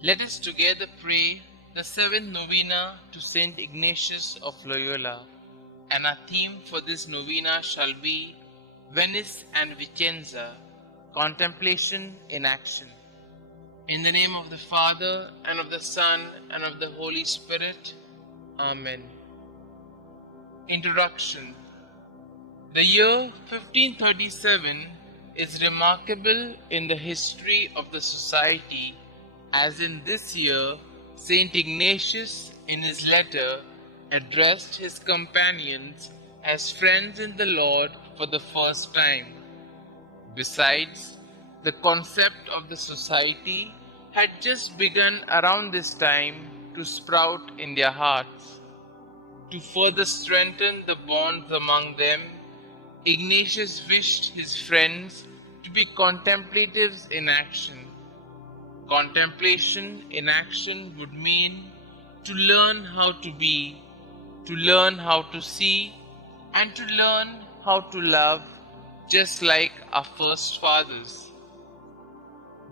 Let us together pray the seventh novena to St Ignatius of Loyola, and our theme for this novena shall be Venice and Vicenza, Contemplation in Action. In the name of the Father, and of the Son, and of the Holy Spirit. Amen. Introduction. The year 1537 is remarkable in the history of the Society, as in this year St Ignatius in his letter addressed his companions as friends in the Lord for the first time. Besides, the concept of the Society had just begun around this time to sprout in their hearts. To further strengthen the bonds among them, Ignatius wished his friends to be contemplatives in action. Contemplation in action would mean to learn how to be, to learn how to see, and to learn how to love, just like our first fathers.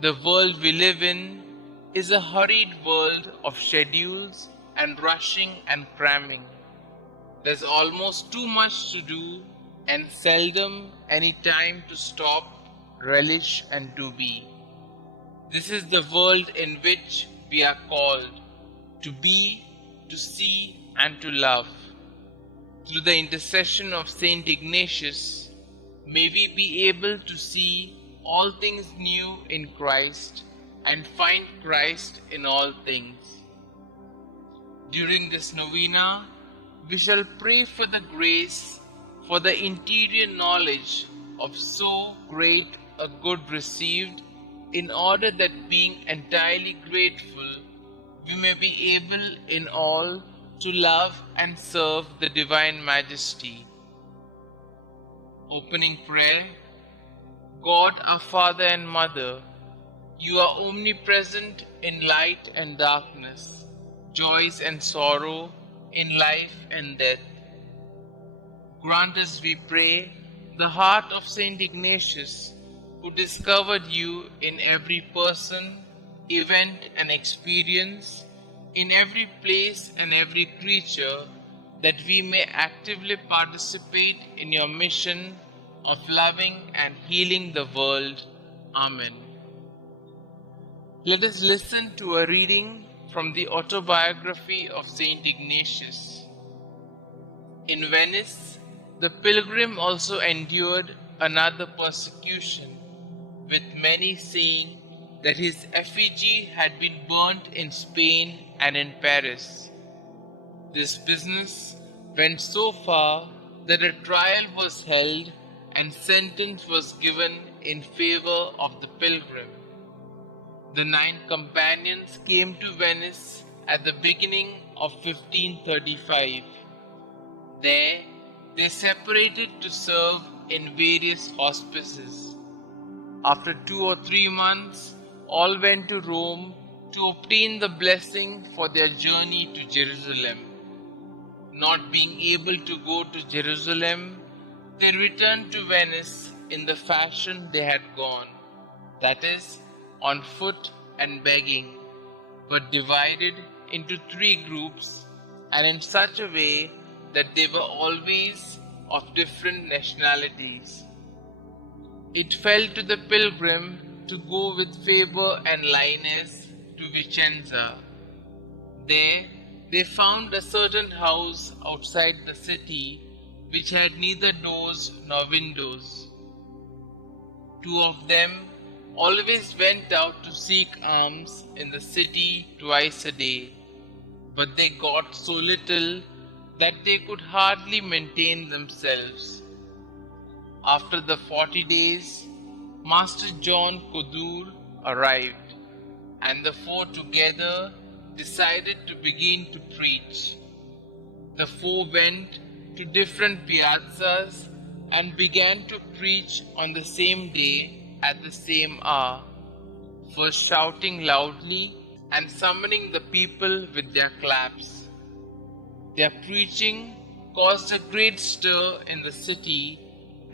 The world we live in is a hurried world of schedules and rushing and cramming. There's almost too much to do and seldom any time to stop, relish, and to be. This is the world in which we are called to be, to see, and to love. Through the intercession of St Ignatius, may we be able to see all things new in Christ and find Christ in all things. During this novena, we shall pray for the grace, for the interior knowledge of so great a good received, in order that being entirely grateful, we may be able in all to love and serve the Divine Majesty. Opening prayer. God, our Father and Mother, you are omnipresent in light and darkness, joys and sorrow, in life and death. Grant us, we pray, the heart of St Ignatius, who discovered you in every person, event, and experience, in every place and every creature, that we may actively participate in your mission of loving and healing the world. Amen. Let us listen to a reading from the autobiography of St Ignatius. In Venice, the pilgrim also endured another persecution, with many saying that his effigy had been burnt in Spain and in Paris. This business went so far that a trial was held and sentence was given in favor of the pilgrim. The 9 companions came to Venice at the beginning of 1535. There, they separated to serve in various hospices. After 2 or 3 months, all went to Rome to obtain the blessing for their journey to Jerusalem. Not being able to go to Jerusalem, they returned to Venice in the fashion they had gone, that is, on foot and begging, but divided into 3 groups, and in such a way that they were always of different nationalities. It fell to the pilgrim to go with Faber and Linus to Vicenza. There they found a certain house outside the city which had neither doors nor windows. 2 of them always went out to seek alms in the city twice a day, but they got so little that they could hardly maintain themselves. After the 40 days, Master John Kodur arrived, and the 4 together decided to begin to preach. The 4 went to different piazzas and began to preach on the same day at the same hour, first shouting loudly and summoning the people with their claps. Their preaching caused a great stir in the city,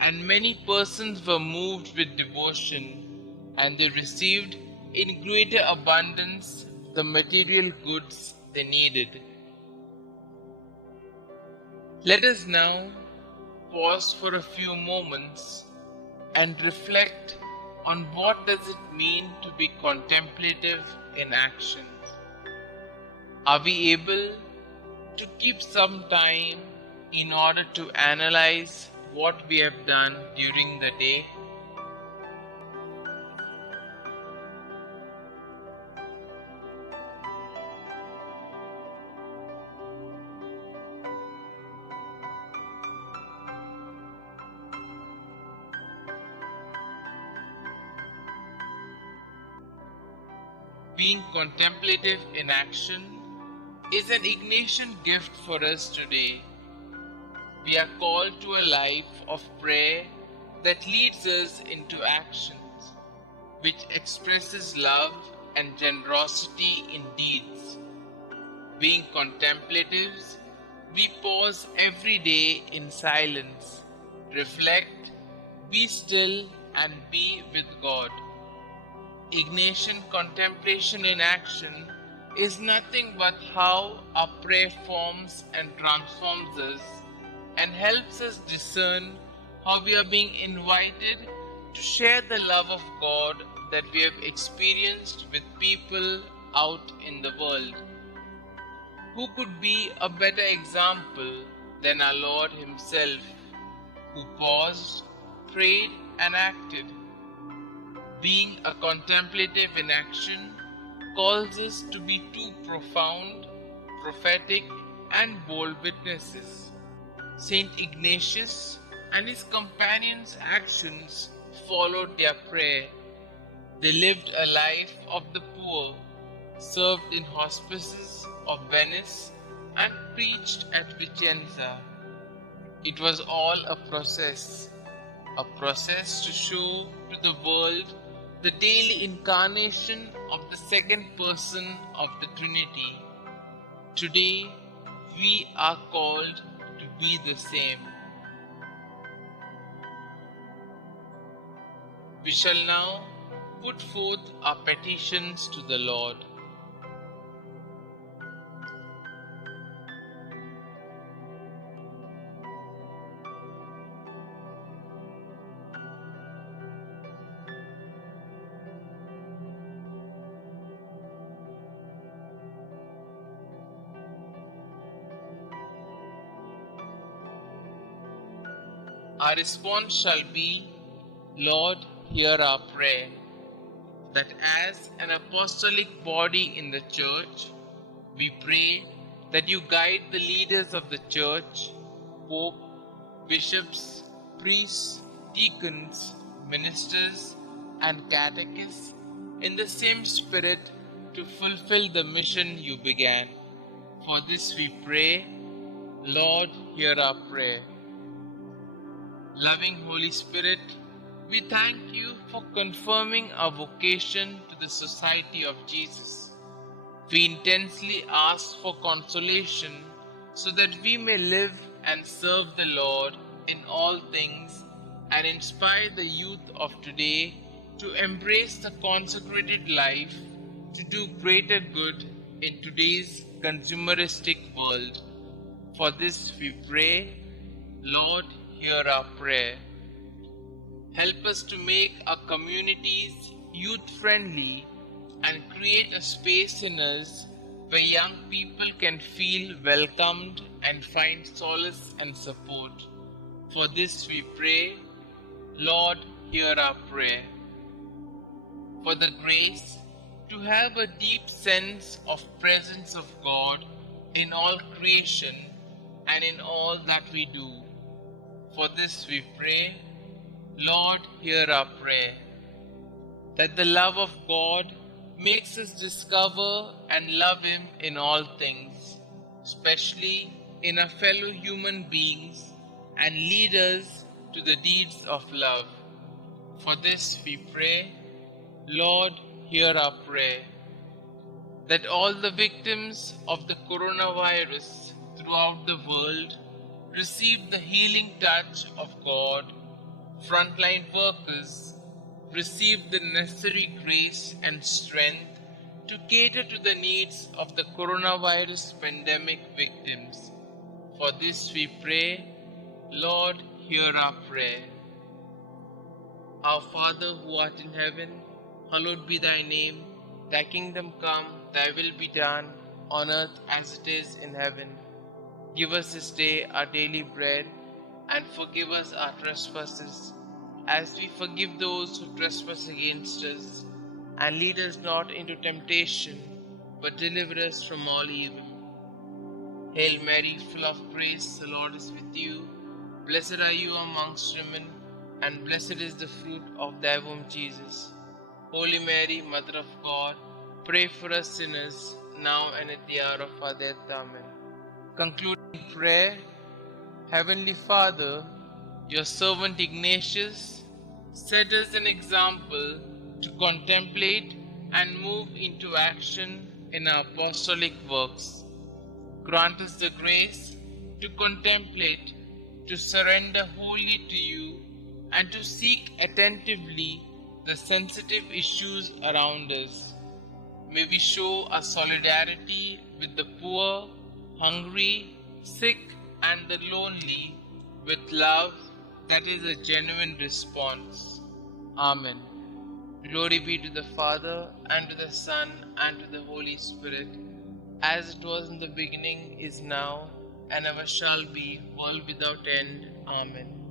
and many persons were moved with devotion, and they received in greater abundance the material goods they needed. Let us now pause for a few moments and reflect on what does it mean to be contemplative in action. Are we able to keep some time in order to analyze what we have done during the day? Being contemplative in action is an Ignatian gift for us today. We are called to a life of prayer that leads us into actions, which expresses love and generosity in deeds. Being contemplatives, we pause every day in silence, reflect, be still, and be with God. Ignatian contemplation in action is nothing but how our prayer forms and transforms us and helps us discern how we are being invited to share the love of God that we have experienced with people out in the world. Who could be a better example than our Lord Himself, who paused, prayed, and acted? Being a contemplative in action calls us to be two profound, prophetic, and bold witnesses. St Ignatius and his companions' actions followed their prayer. They lived a life of the poor, served in hospices of Venice, and preached at Vicenza. It was all a process to show to the world the daily incarnation of the second person of the Trinity. Today, we are called to be the same. We shall now put forth our petitions to the Lord. Our response shall be, Lord, hear our prayer, that as an apostolic body in the Church, we pray that you guide the leaders of the Church, Pope, bishops, priests, deacons, ministers, and catechists in the same spirit to fulfill the mission you began. For this we pray, Lord, hear our prayer. Loving Holy Spirit, we thank you for confirming our vocation to the Society of Jesus. We intensely ask for consolation so that we may live and serve the Lord in all things and inspire the youth of today to embrace the consecrated life to do greater good in today's consumeristic world. For this we pray, Lord, hear our prayer. Help us to make our communities youth-friendly and create a space in us where young people can feel welcomed and find solace and support. For this we pray, Lord, hear our prayer. For the grace to have a deep sense of presence of God in all creation and in all that we do. For this we pray, Lord, hear our prayer. That the love of God makes us discover and love Him in all things, especially in our fellow human beings, and lead us to the deeds of love. For this we pray, Lord, hear our prayer. That all the victims of the coronavirus throughout the world receive the healing touch of God. Frontline workers receive the necessary grace and strength to cater to the needs of the coronavirus pandemic victims. For this we pray, Lord, hear our prayer. Our Father who art in heaven, hallowed be thy name. Thy kingdom come, thy will be done, on earth as it is in heaven. Give us this day our daily bread, and forgive us our trespasses, as we forgive those who trespass against us. And lead us not into temptation, but deliver us from all evil. Hail Mary, full of grace, the Lord is with you. Blessed are you amongst women, and blessed is the fruit of thy womb, Jesus. Holy Mary, Mother of God, pray for us sinners, now and at the hour of our death. Amen. Concluding prayer. Heavenly Father, your servant Ignatius set us an example to contemplate and move into action in our apostolic works. Grant us the grace to contemplate, to surrender wholly to you, and to seek attentively the sensitive issues around us. May we show our solidarity with the poor, hungry, sick, and the lonely with love that is a genuine response. Amen. Glory be to the Father, and to the Son, and to the Holy Spirit, as it was in the beginning, is now, and ever shall be, world without end. Amen.